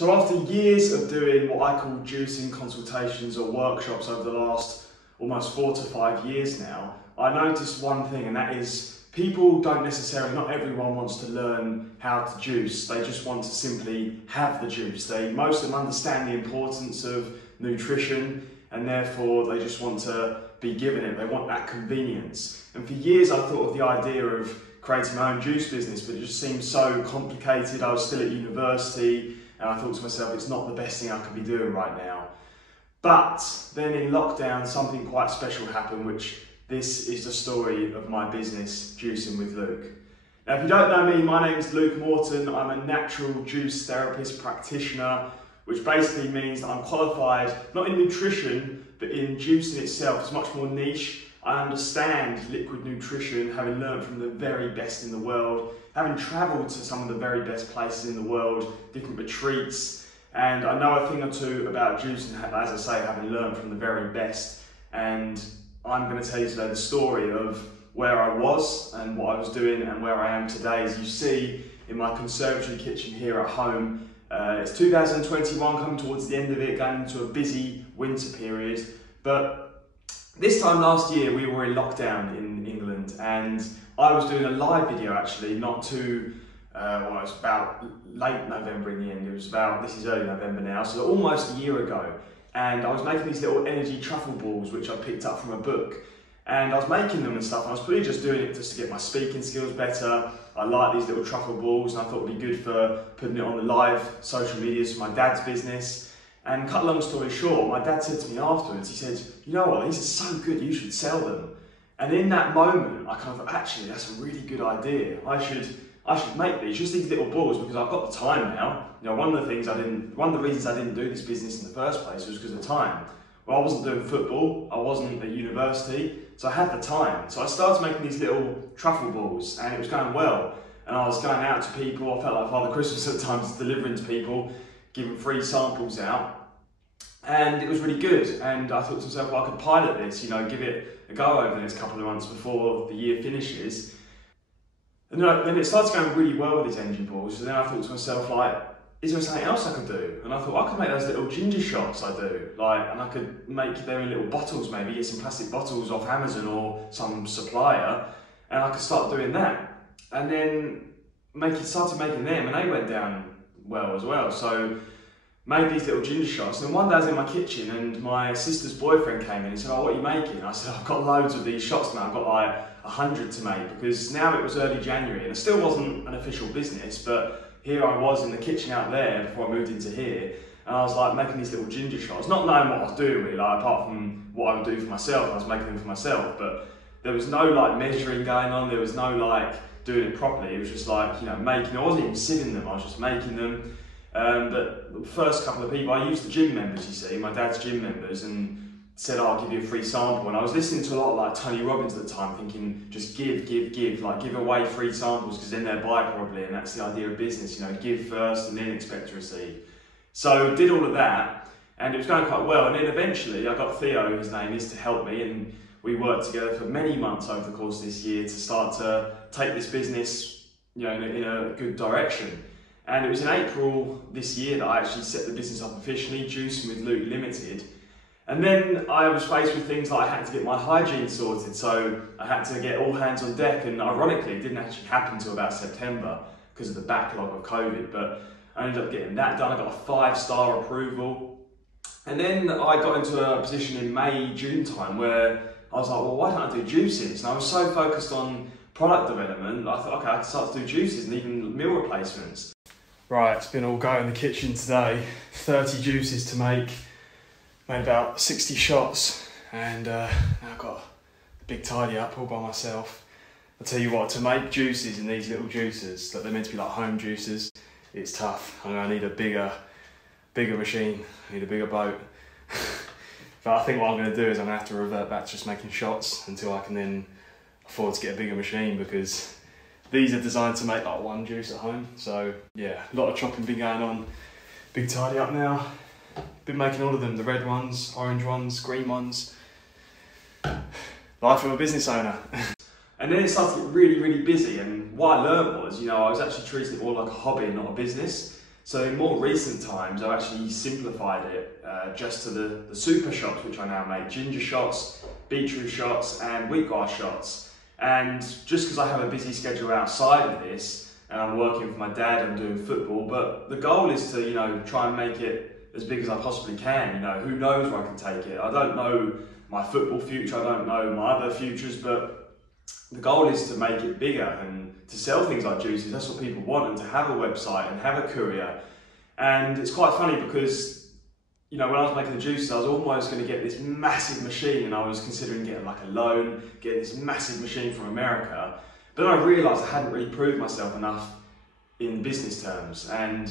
So after years of doing what I call juicing consultations or workshops over the last almost 4 to 5 years now, I noticed one thing, and that is people don't necessarily, not everyone wants to learn how to juice. They just want to simply have the juice. Most of them understand the importance of nutrition, and therefore they just want to be given it. They want that convenience. And for years I thought of the idea of creating my own juice business, but it just seemed so complicated. I was still at university, and I thought to myself, it's not the best thing I could be doing right now. But then in lockdown, something quite special happened, which this is the story of my business, Juicing with Luke. Now, if you don't know me, my name is Luke Morton. I'm a natural juice therapist practitioner, which basically means that I'm qualified, not in nutrition, but in juicing itself. It's much more niche. I understand liquid nutrition, having learned from the very best in the world, having travelled to some of the very best places in the world, different retreats, and I know a thing or two about juicing, as I say, having learned from the very best. And I'm going to tell you today the story of where I was and what I was doing and where I am today. As you see in my conservatory kitchen here at home, it's 2021, coming towards the end of it, going into a busy winter period. But this time last year we were in lockdown in England, and I was doing a live video actually, not too, well, it was about late November in the end. It was about, this is early November now, so almost a year ago. And I was making these little energy truffle balls, which I picked up from a book. And I was making them and stuff. I was pretty just doing it just to get my speaking skills better. I like these little truffle balls, and I thought it would be good for putting it on the live social medias for my dad's business. And cut a long story short, my dad said to me afterwards, he said, you know what, these are so good, you should sell them. And in that moment, I kind of thought, actually, that's a really good idea. I should make these, just these little balls, because I've got the time now. You know, one of the reasons I didn't do this business in the first place was because of time. Well, I wasn't doing football, I wasn't at university, so I had the time. So I started making these little truffle balls, and it was going well. And I was going out to people, I felt like Father Christmas at times, delivering to people, giving free samples out. And it was really good. And I thought to myself, well, I could pilot this, you know, give it a go over the next couple of months before the year finishes. And then it started going really well with these energy balls. So then I thought to myself, like, is there something else I could do? And I thought, I could make those little ginger shots I do. And I could make them in little bottles, maybe get some plastic bottles off Amazon or some supplier, and I could start doing that. And then started making them, and they went down well as well. So made these little ginger shots. And then one day I was in my kitchen, and my sister's boyfriend came in and said, oh, what are you making? And I said, I've got loads of these shots now. I've got like 100 to make, because now it was early January and it still wasn't an official business, but here I was in the kitchen out there before I moved into here, and I was like making these little ginger shots, not knowing what I was doing really, like, apart from what I would do for myself. I was making them for myself, but there was no like measuring going on, there was no like doing it properly. It was just like, you know, making, I wasn't even sieving them, I was just making them. But the first couple of people, I used the gym members, you see, my dad's gym members, and said, oh, I'll give you a free sample. And I was listening to a lot of like Tony Robbins at the time, thinking just give, like give away free samples, because then they'll buy probably, and that's the idea of business, you know, give first and then expect to receive. So did all of that, and it was going quite well. And then eventually I got Theo, his name is, to help me, and we worked together for many months over the course of this year to start to take this business, you know, in a good direction. And it was in April this year that I actually set the business up officially, Juicing with Luke Limited. And then I was faced with things like I had to get my hygiene sorted, so I had to get all hands on deck, and ironically it didn't actually happen until about September because of the backlog of COVID, but I ended up getting that done. I got a 5-star approval. And then I got into a position in May, June time where I was like, well, why don't I do juices? And I was so focused on product development, I thought, okay, I could start to do juices and even meal replacements. Right, it's been all go in the kitchen today, 30 juices to make. Made about 60 shots, and now I've got a big tidy up all by myself. I'll tell you what, to make juices in these little juicers, that they're meant to be like home juicers, it's tough. I need a bigger machine, I need a bigger boat. But I think what I'm going to do is I'm going to have to revert back to just making shots until I can then afford to get a bigger machine, because these are designed to make like one juice at home. So yeah, a lot of chopping been going on. Big tidy up now. Been making all of them, the red ones, orange ones, green ones. Life of a business owner. And then it started to get really, really busy, and what I learned was, you know, I was actually treating it more like a hobby and not a business. So in more recent times, I've actually simplified it just to the super shots, which I now make: ginger shots, beetroot shots, and wheatgrass shots. And just because I have a busy schedule outside of this, and I'm working for my dad, I'm doing football, but the goal is to, try and make it as big as I possibly can. Who knows where I can take it? I don't know my football future, I don't know my other futures, but the goal is to make it bigger and to sell things like juices. That's what people want, and to have a website and have a courier. And it's quite funny because, when I was making the juices, I was almost going to get this massive machine, and I was considering getting like a loan, getting this massive machine from America. But then I realised I hadn't really proved myself enough in business terms. And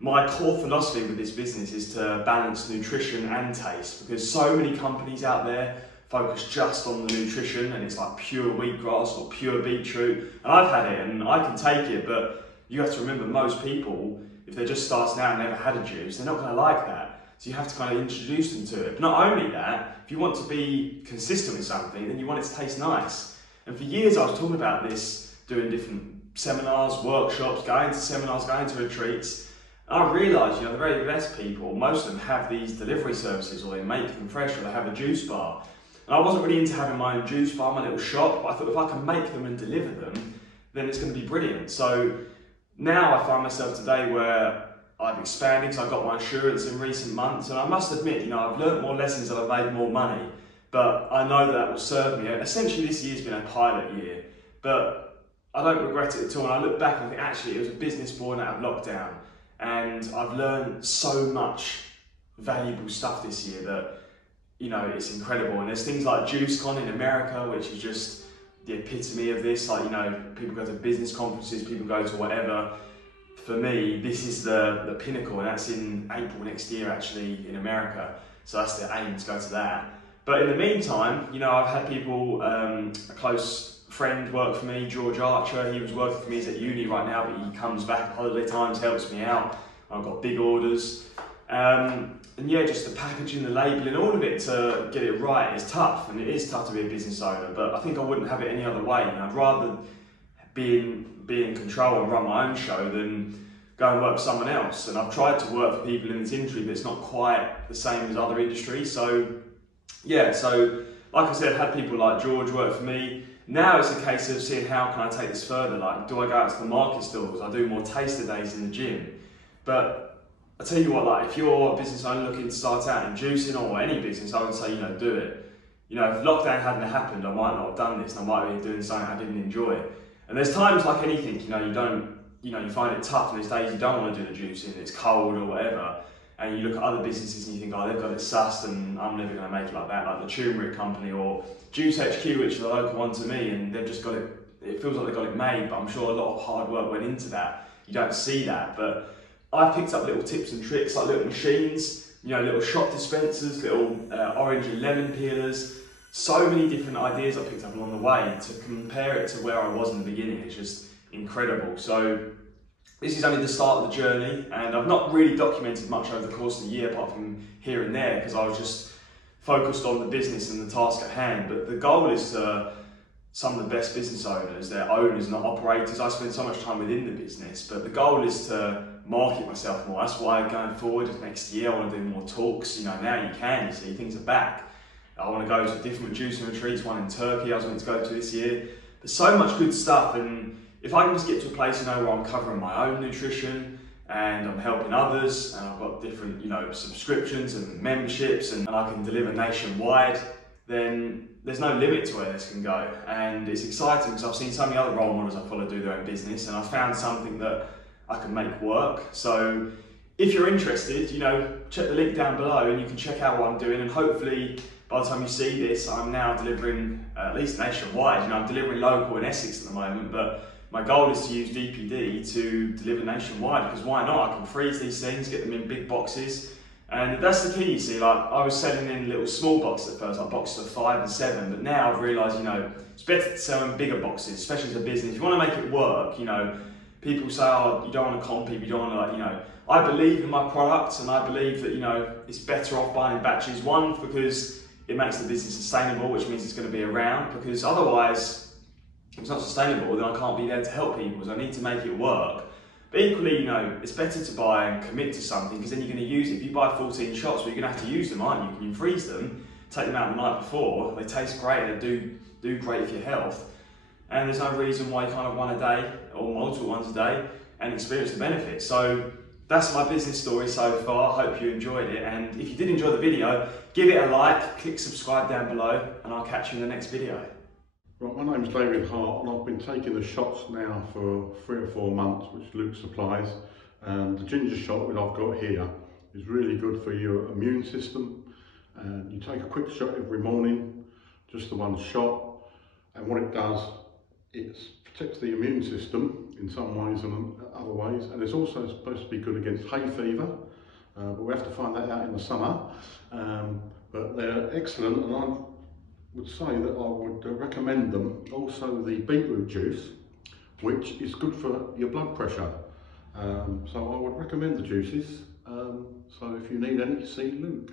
my core philosophy with this business is to balance nutrition and taste, because so many companies out there focus just on the nutrition, and it's like pure wheatgrass or pure beetroot. And I've had it and I can take it, but you have to remember, most people, if they're just starting out and never had a juice, they're not going to like that. So you have to kind of introduce them to it. But not only that, if you want to be consistent with something, then you want it to taste nice. And for years I was talking about this, doing different seminars, workshops, going to seminars, going to retreats. And I realised, the very best people, most of them have these delivery services, or they make them fresh, or they have a juice bar. And I wasn't really into having my own juice bar, my little shop, but I thought if I can make them and deliver them, then it's going to be brilliant. So now I find myself today where I've expanded, so I got my insurance in recent months, and I must admit, I've learnt more lessons and I've made more money, but I know that will serve me. Essentially, this year's been a pilot year, but I don't regret it at all. And I look back and think, actually, it was a business born out of lockdown, and I've learned so much valuable stuff this year that, it's incredible. And there's things like JuiceCon in America, which is just the epitome of this. Like, people go to business conferences, people go to whatever. For me, this is the pinnacle, and that's in April next year, actually, in America. So that's the aim, to go to that. But in the meantime, I've had people, a close friend work for me, George Archer. He was working for me, he's at uni right now, but he comes back at holiday times, helps me out. I've got big orders. And yeah, just the packaging, the labelling, all of it to get it right is tough, and it is tough to be a business owner, but I think I wouldn't have it any other way. I'd rather be in control and run my own show than go and work for someone else. And I've tried to work for people in this industry, but it's not quite the same as other industries. So yeah, so like I said, I've had people like George work for me. Now it's a case of seeing how can I take this further. Like, do I go out to the market stalls? I do more taster days in the gym. But I tell you what, like, if you're a business owner looking to start out in juicing, or any business, I would say, do it. If lockdown hadn't happened, I might not have done this, and I might be doing something I didn't enjoy. And there's times, like anything, you find it tough, and there's days you don't want to do the juicing, it's cold or whatever, and you look at other businesses and you think, oh, they've got it sussed, and I'm never going to make it like that, like the Turmeric company or Juice HQ, which is a local one to me, and they've just got it, it feels like they've got it made, but I'm sure a lot of hard work went into that. You don't see that, but I've picked up little tips and tricks, like little machines, little shot dispensers, little orange and lemon peelers. So many different ideas I picked up along the way to compare it to where I was in the beginning. It's just incredible. So this is only the start of the journey, and I've not really documented much over the course of the year, apart from here and there, because I was just focused on the business and the task at hand. But the goal is to some of the best business owners, they're owners, not operators. I spend so much time within the business, but the goal is to market myself more. That's why going forward next year, I want to do more talks. Now you can, things are back. I want to go to different juicing retreats, one in Turkey I was meant to go to this year. There's so much good stuff, and if I can just get to a place, where I'm covering my own nutrition and I'm helping others, and I've got different, subscriptions and memberships, and I can deliver nationwide, then there's no limit to where this can go. And it's exciting because I've seen so many other role models I follow do their own business, and I found something that I can make work. So if you're interested, check the link down below and you can check out what I'm doing, and hopefully by the time you see this, I'm now delivering at least nationwide. I'm delivering local in Essex at the moment, but my goal is to use DPD to deliver nationwide, because why not? I can freeze these things, get them in big boxes, and that's the key, like I was selling in little small boxes at first, like boxes of 5 and 7, but now I've realised, it's better to sell in bigger boxes, especially as a business. If you want to make it work, people say, oh, you don't want to comp people, you don't want to, I believe in my products, and I believe that, it's better off buying in batches. One, because it makes the business sustainable, which means it's going to be around, because otherwise, if it's not sustainable, then I can't be there to help people, so I need to make it work. But equally, you know, it's better to buy and commit to something, because then you're going to use it. If you buy 14 shots, well, you're going to have to use them, aren't you? You can freeze them, take them out the night before, they taste great, they do great for your health. And there's no reason why you can't have one a day or multiple ones a day and experience the benefits. So that's my business story so far. I hope you enjoyed it. And if you did enjoy the video, give it a like, click subscribe down below, and I'll catch you in the next video. Right, my name's David Hart, and I've been taking the shots now for 3 or 4 months, which Luke supplies. The ginger shot that I've got here is really good for your immune system. You take a quick shot every morning, just the one shot, and what it does, it protects the immune system in some ways and other ways, and it's also supposed to be good against hay fever, but we have to find that out in the summer. But they're excellent, and I would say that I would recommend them. Also the beetroot juice, which is good for your blood pressure. So I would recommend the juices. So if you need any, see Luke.